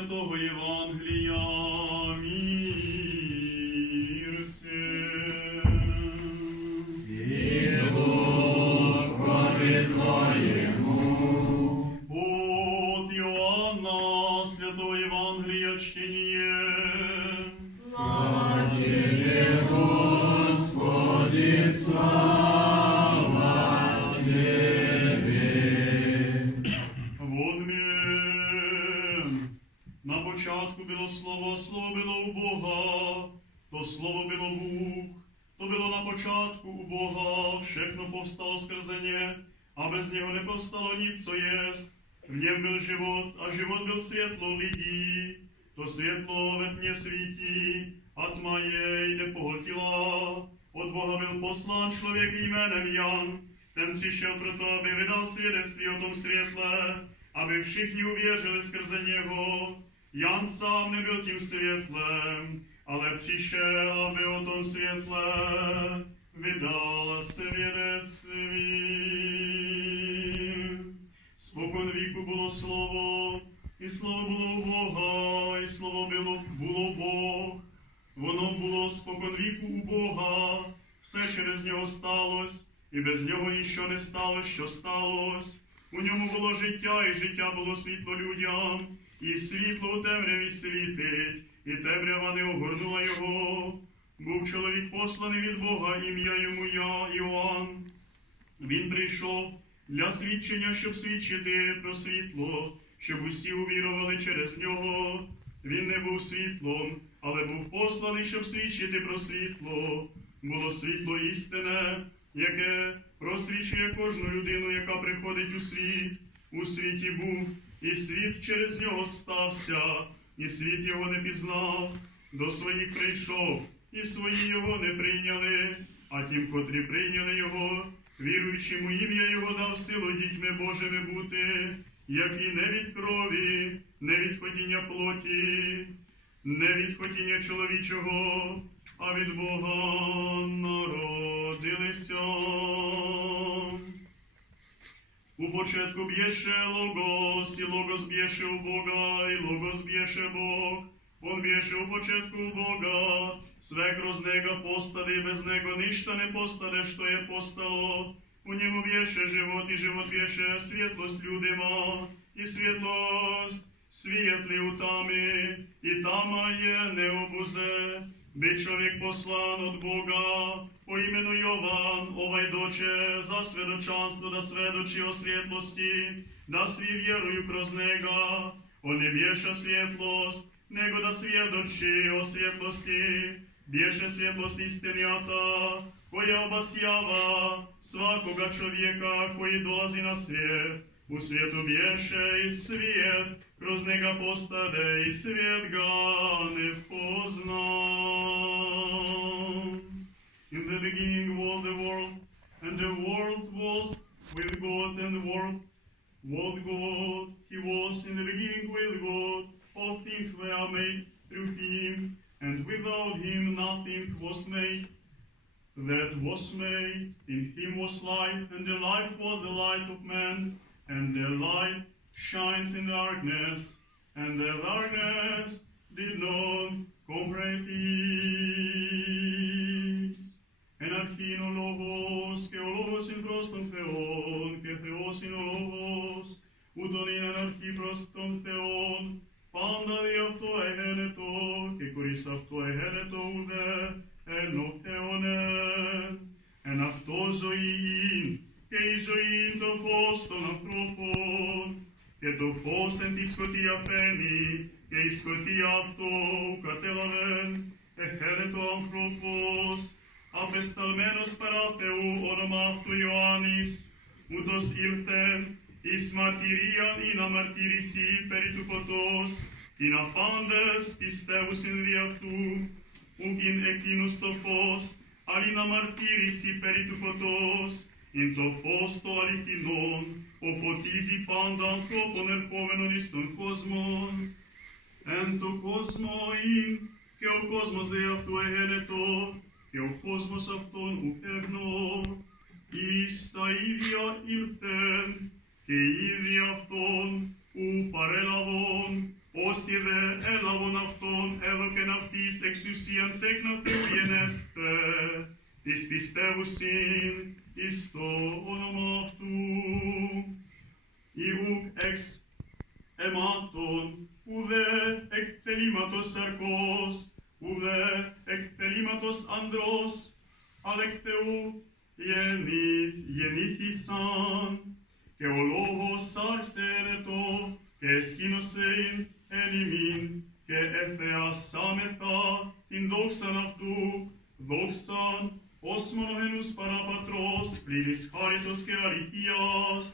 святого Євангелія. Початку було слово, слово було у Бога, то слово було Бог, то було на початку у Бога, všechno повстало скрзене, а без нього не повстало ніц, що єсть. В нем был живот, а живот был светло lidí, то светло ve tmě svítí, a tma jej nepohltila. Od Boha byl poslán člověk jménem Jan, ten přišel proto, aby vydal svědectví o tom světle, aby všichni uvěřili skrze něho. Jan sám nebyl tím světlem, ale přišel, aby o tom světle vydal svědectví. Спокон віку було слово, і слово було у Бога, і слово було, було Бог. Воно було спокон віку у Бога, все через нього сталось, і без нього ніщо не сталося, що сталось. У ньому було життя, і життя було світло людям, і світло у темряві світить, і темрява не огорнула його. Був чоловік посланий від Бога, ім'я йому я, Іоанн. Він прийшов для свідчення, щоб свідчити про світло, щоб усі увірували через нього. Він не був світлом, але був посланий, щоб свідчити про світло. Було світло істине, яке просвічує кожну людину, яка приходить у світ. У світі був, і світ через нього стався, і світ його не пізнав. До своїх прийшов, і свої його не прийняли, а тим, котрі прийняли його, віруючим у ім'я Його дав силу дітьми Божими бути, які не від крові, не від хотіння плоті, не від хотіння чоловічого, а від Бога народилися. U početku bješe Logos i Logos bješe u Boga i Logos bješe Bog. On bješe u početku Boga, sve kroz njega postali, bez njega ništa ne postade što je postalo. U njemu bješe život i život bješe svjetlost ljudima i svjetlost svijetli u tami i tama je neobuze. Bi čovjek poslan od Boga, Jovan, ovaj doće za svedočanstvo da svedoči o svjetlosti, da svi vjeruju kroz njega. On ne bješa svjetlost, nego da svjedoči o svjetlosti, bješe svjetlost istinjata, koja obasjava svakoga čovjeka koji dolazi na svijet. U svijetu bješe i svijet, kroz njega postade i svijet ga ne pozna. In the beginning was the world, and the world was with God, and the world was God. He was in the beginning with God. All things were made through him, and without him nothing was made that was made. In him was life, and the life was the light of man, and the light shines in darkness, and the darkness did not comprehend it. En αρχήν ο λόγος, και ο λόγος είναι προς τον Θεόν, και Θεός είναι ο λόγος, ούτων είναι εν αρχή προς τον Θεόν, πάντα δι' αυτό εγένετο, και χωρίς αυτό εγένετο ουδέ, εν ο Θεόν εν. Εν αυτό ζωή είναι, και η ζωή είναι το φως των ανθρώπων, και το φως εν τη σκοτία φαίνει, και η σκοτία αυτό κατέλαβεν, εχαίνετο άνθρωπος, απεσταλμένος παρά Θεού όνομα αυτού Ιωάννης, ούτως ήλθεν εις μαρτυρίαν ή να μαρτυρήσει περί του φωτός, ή να πάντες πιστεύουσιν δι' αυτού, ουκ ειν εκείνος το φως, αλλή να μαρτύρηση περί του φωτός, ειν το φως το αληθινόν, ο φωτίζει πάντα ανθρώπων ερχόμενων εις τον κόσμον. Εν το κόσμο ειν, και ο κόσμος δε αυτού εγένετο, και ο κόσμος αυτόν ουκ εις τα ίδια ήλθεν, και οι ίδιοι αυτόν ου παρέλαβον, Όσιδε έλαβον αυτόν, έδωκεν αυτής εξουσίαν τέκνα Θεού γενέσθε, της πιστεύουσιν εις το όνομα αυτού. Ιούκ εξ αιμάτων, αλλά εκ Θεού γεννήθ, γεννήθησαν, και ο λόγος άρσενετο, και εσχήνωσεν εν ημίν, και εφεασάμεθα την δόξαν αυτού, δόξαν ως μονομένους παραπατρός, πλήρης χάριτος και αληθείας,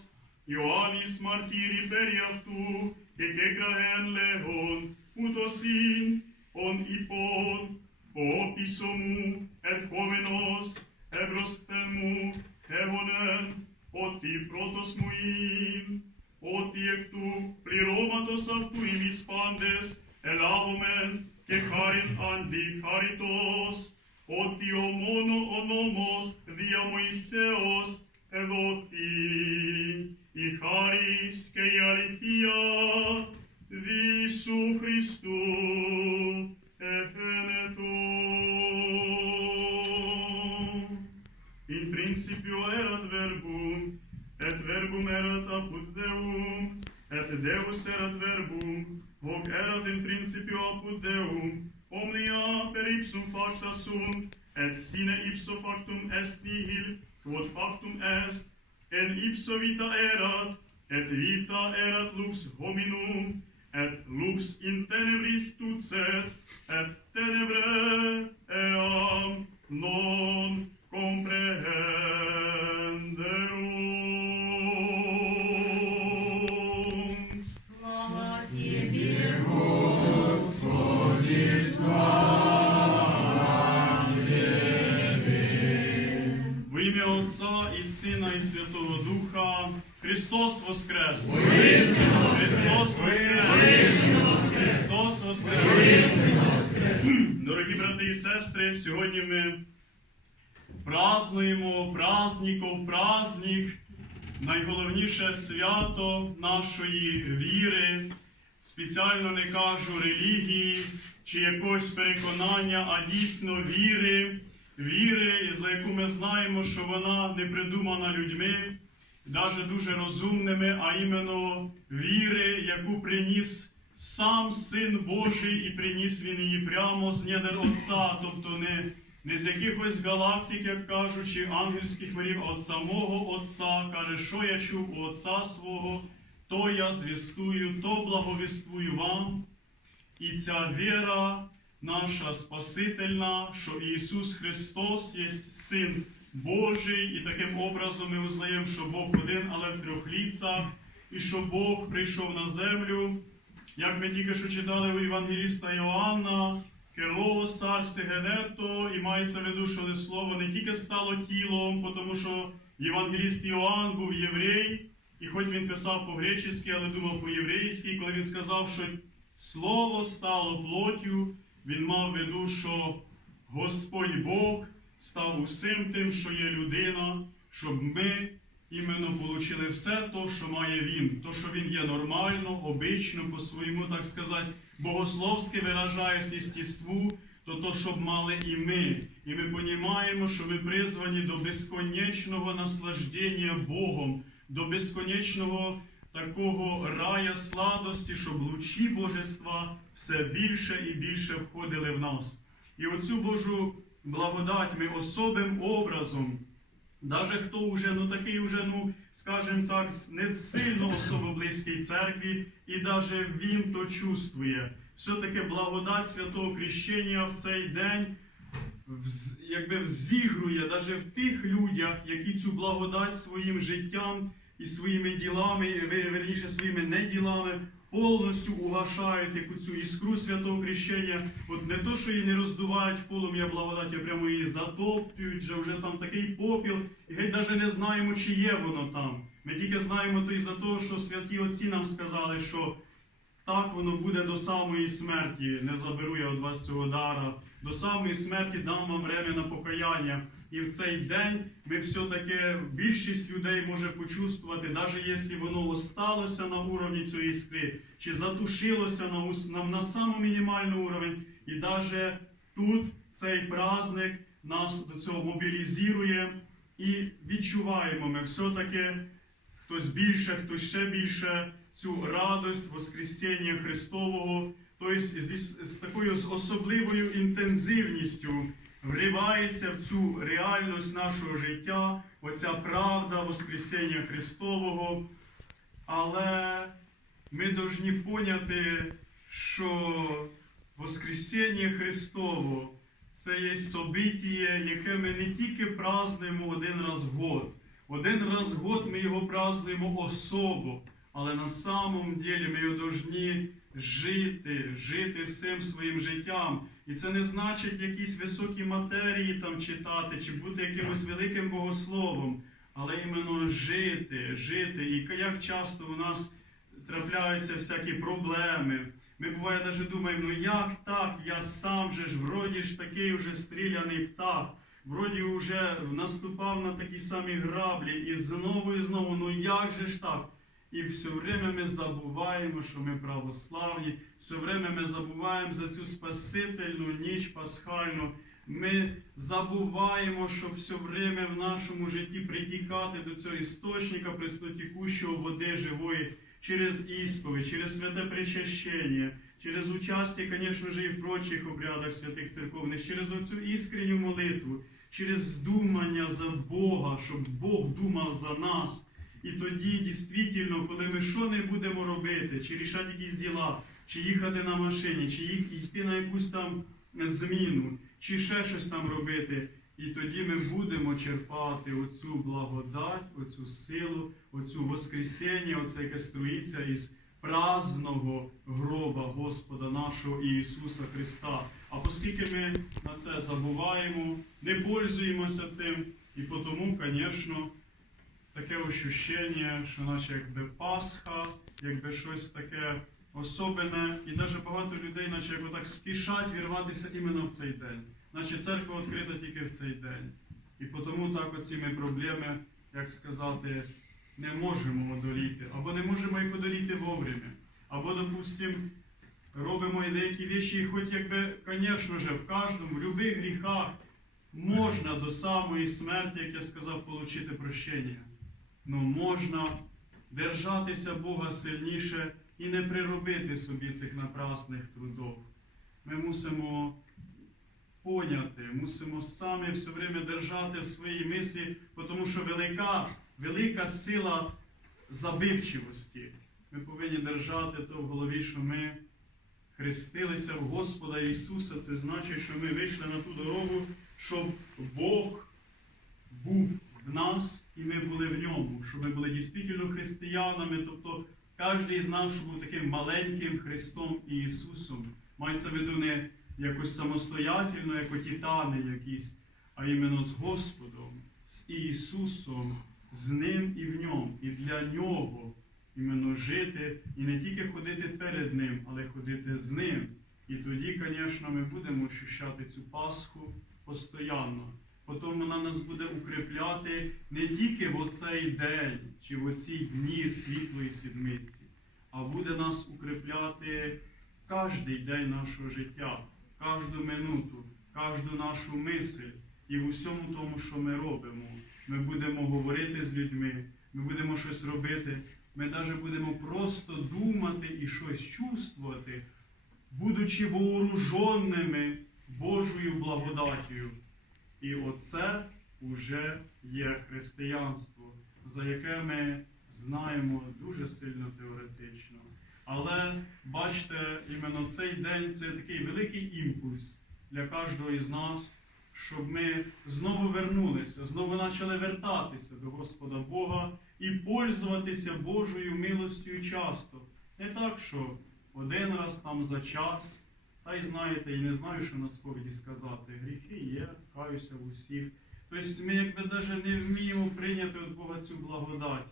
Ιωάννης μαρτύρη περί αυτού, και κέκραεν λέγον, ούτως ειν, ον υπόν, ο πίσω μου, ερχόμενος, εμπροσθέν μου, έβονεν, ότι πρώτος μου ειν, ότι εκ του πληρώματος αυτού ημείς πάντες, ελάβομεν και χάριν αντιχάριτος, ότι ο μόνο ο νόμος δια Μωυσέως εδόθη, η χάρις και η αληθεία δι' σου et venetum. In principio erat verbum, et verbum erat apud Deum, et Deus erat verbum, hoc erat in principio apud Deum, omnia per ipsum facta sunt, et sine ipso factum est nihil, quod factum est, en ipso vita erat, et vita erat lux hominum, et lux in tenebris tucet, et tenebre eam non comprehenderum. Слава Тебе, Во ім'я Отця і Сина, і Святого Духа, Христос Воскрес! Христос Воскрес! Христос Воскрес! Дорогі брати і сестри, сьогодні ми празнуємо праздников праздник, найголовніше свято нашої віри. Спеціально не кажу релігії чи якогось переконання, а дійсно віри, віри, за яку ми знаємо, що вона не придумана людьми, навіть дуже розумними, а іменно віри, яку приніс сам Син Божий і приніс він її прямо з недер Отця, тобто не, не з якихось галактик, як кажуть, чи ангельських мирів, а від самого Отця. Каже, що я чув у Отця свого, то я звістую, то благовіствую вам. І ця віра наша Спасительна, що Ісус Христос є Син Божий, і таким образом ми узнаємо, що Бог один, але в трьох ліцах, і що Бог прийшов на землю, як ми тільки що читали у Євангеліста Йоанна, Кело, Сарсі, Генето, і мається в виду, що слово не тільки стало тілом, тому що Євангеліст Йоанн був єврей, і хоч він писав по-гречески, але думав по-єврейськи, коли він сказав, що слово стало плоттю, він мав в виду, що Господь Бог став усім тим, що є людина, щоб ми іменно получили все то, що має він, то, що він є нормально, обично, по своєму, так сказати, богословськи виражаюсь естеству, то то, щоб мали і ми. І ми розуміємо, що ми призвані до безконечного наслаждення Богом, до безконечного такого рая сладості, щоб лучі божества все більше і більше входили в нас. І оцю Божу благодать ми особим образом Даже хто уже, ну такий уже, ну, скажем так, не сильно особо близький церкві, і даже він то чувствує. Все-таки благодать святого крещення в цей день якби взігрує даже в тих людях, які цю благодать своїм життям і своїми ділами, верніше своїми неділами, повністю угашають яку цю іскру святого крещення. От не то, що її не роздувають в полум'я благодаті, а прямо її затоптують, вже вже там такий попіл, і геть навіть не знаємо, чи є воно там. Ми тільки знаємо то і за те, що святі отці нам сказали, що так воно буде до самої смерті. Не заберу я від вас цього дара. до самої смерті дам вам время на покаяння. І в цей день ми все-таки більшість людей може почувствувати, навіть якщо воно осталося на уровні цієї іскри, чи затушилося на, на самому мінімальний уровень, і навіть тут цей праздник нас до цього мобілізує і відчуваємо ми все-таки хтось більше, хтось ще більше цю радость Воскресіння Христового, тобто зі, з такою з особливою інтензивністю вривається в цю реальність нашого життя, оця правда Воскресіння Христового. Але ми повинні поняти, що Воскресіння Христово це є событие, яке ми не тільки празднуємо один раз в год. Один раз в год ми його празднуємо особо, але на самом деле ми повинні жити, жити всім своїм життям. І це не значить якісь високі матерії там читати, чи бути якимось великим богословом, але іменно жити, жити. І як часто у нас трапляються всякі проблеми. Ми буває навіть думаємо, ну як так? Я сам же ж вроді ж такий уже стріляний птах, вроді вже наступав на такі самі граблі, і знову і знову, ну як же ж так? І все время ми забуваємо, що ми православні, все время ми забуваємо за цю спасительну ніч пасхальну. Ми забуваємо, що все время в нашому житті притікати до цього істочника престотікущого води живої через ісповідь, через святе причащення, через участие, звісно ж, і в прочих обрядах святих церковних, через оцю іскренню молитву, через думання за Бога, щоб Бог думав за нас. І тоді, дійсно, коли ми що не будемо робити, чи рішати якісь діла, чи їхати на машині, чи їх, йти на якусь там зміну, чи ще щось там робити, і тоді ми будемо черпати оцю благодать, оцю силу, оцю воскресіння, оце яке струїться із праздного гроба Господа нашого Ісуса Христа. А оскільки ми на це забуваємо, не пользуємося цим, і тому, звісно, таке ощущення, що наче якби Пасха, якби щось таке особене, і навіть багато людей, наче як отак спішать вірватися іменно в цей день. Наче церква відкрита тільки в цей день. І тому так оці ми проблеми, як сказати, не можемо одоліти, або не можемо їх одоліти вовремя. Або, допустим, робимо і деякі речі, і хоч якби, звісно ж, в кожному, в будь-яких гріхах можна до самої смерті, як я сказав, отримати прощення. Ну можна держатися Бога сильніше і не приробити собі цих напрасних трудов. Ми мусимо поняти, мусимо самі все время держати в своїй мислі, тому що велика, велика сила забивчивості. Ми повинні держати то в голові, що ми хрестилися в Господа Ісуса. Це значить, що ми вийшли на ту дорогу, щоб Бог був в нас і ми були в ньому, щоб ми були дійсно християнами, тобто кожен із нас щоб був таким маленьким Христом і Ісусом. Мається в виду не якось самостоятельно, як титани якісь, а іменно з Господом, з Ісусом, з Ним і в ньому, і для Нього іменно жити, і не тільки ходити перед Ним, але ходити з Ним. І тоді, звісно, ми будемо ощущати цю Пасху постійно. Потім вона нас буде укріпляти не тільки в оцей день чи в оці дні світлої сідмиці, а буде нас укріпляти кожний день нашого життя, кожну минуту, кожну нашу мисль і в усьому тому, що ми робимо. Ми будемо говорити з людьми, ми будемо щось робити, ми навіть будемо просто думати і щось чувствувати, будучи вооруженими Божою благодаттю. І оце вже є християнство, за яке ми знаємо дуже сильно теоретично. Але бачите, іменно цей день це такий великий імпульс для кожного із нас, щоб ми знову вернулися, знову почали вертатися до Господа Бога і пользуватися Божою милостю часто. Не так, що один раз там за час. Та й знаєте, і не знаю, що на сповіді сказати. Гріхи є, каюся в усіх. Тобто ми якби навіть не вміємо прийняти від Бога цю благодать,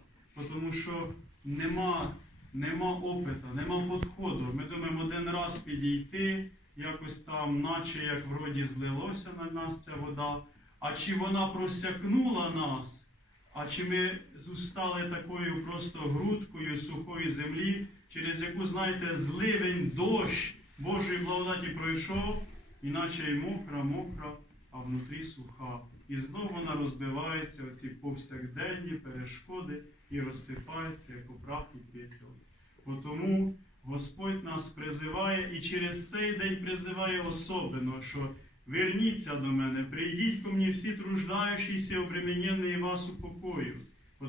тому що нема, нема опита, нема підходу. Ми думаємо один раз підійти якось там, наче як вроді злилося на нас ця вода, а чи вона просякнула нас, а чи ми зустали такою просто грудкою сухої землі, через яку, знаєте, зливень дощ Божої благодаті пройшов, іначе й мокра, мокра, а внутрі суха. І знову вона розбивається, оці повсякденні перешкоди, і розсипається, як у і пепел. Тому Господь нас призиває і через цей день призиває особливо, що верніться до мене, прийдіть ко мені всі труждаючіся, обременені і вас упокою.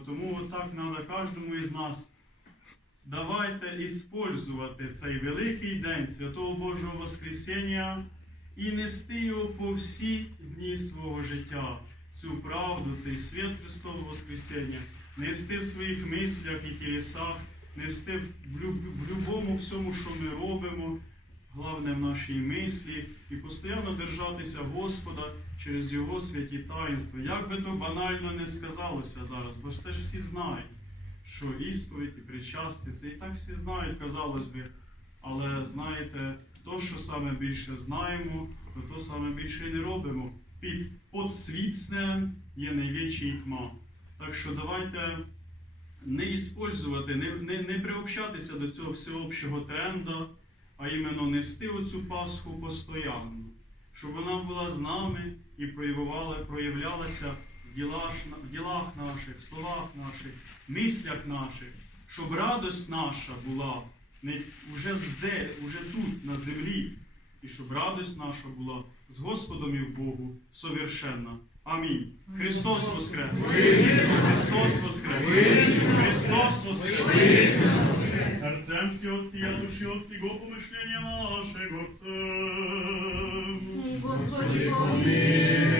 Тому отак треба кожному із нас. Давайте іспользувати цей великий день Святого Божого Воскресіння і нести його по всі дні свого життя, цю правду, цей світ Христового Воскресіння, нести в своїх мислях і тілесах, нести в, любому всьому, що ми робимо, головне в нашій мислі, і постійно держатися Господа через Його святі таїнства. Як би то банально не сказалося зараз, бо ж це ж всі знають, що ісповідь і причастя, це і так всі знають, казалось би. Але знаєте, то, що саме більше знаємо, то то саме більше і не робимо. Під подсвітснем є найвічий тьма. Так що давайте не іспользувати, не, не, не приобщатися до цього всеобщого тренда, а іменно нести оцю Пасху постоянно, щоб вона була з нами і проявлялася в ділах, наших, в словах наших, мислях наших, щоб радость наша була не вже зде, уже тут, на землі, і щоб радость наша була з Господом і в Богу совершенна. Амінь. Христос Воскрес! Христос Воскрес! Христос Воскрес! Серцем всі отці, я душі отці, го помишлення нашого Отцем. Господи, помилуй.